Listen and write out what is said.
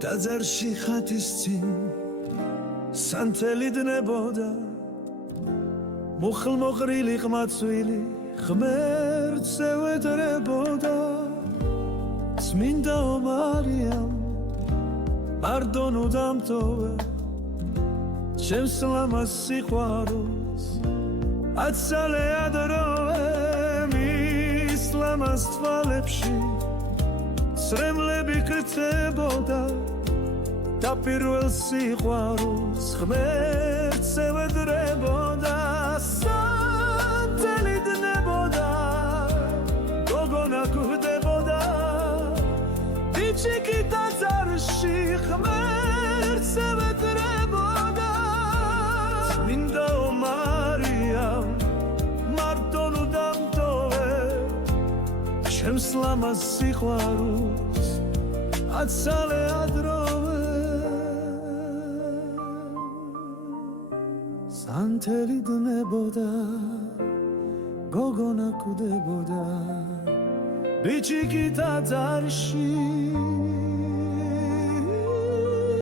დაძარში ხათის წინ სანთელი დნებოდა მუხლმოყრილი ყმაწვილი ღმერთს ევედრებოდა წმინდაო მარიამ პარდონო დამტოვე ჩემს ლამაზ სიყვარულს აცალე ადროვე მის ლამაზ თვალებში სრემლები ქრცებოდა და პირველ სიყვარულს ღმერთს ევედრებოდა სანთელი დნებოდა გოგონა გვდებოდა იჩიკი ტაძარში ღმერთს ევედრებოდა წმინდაო მარიამ მარტონო დამტოვე ჩემს ლამაზ სიყვარულს აცალე ადროვე სანთელი დნებოდა გოგონა გვდებოდა ბიჭი კი ტაძარში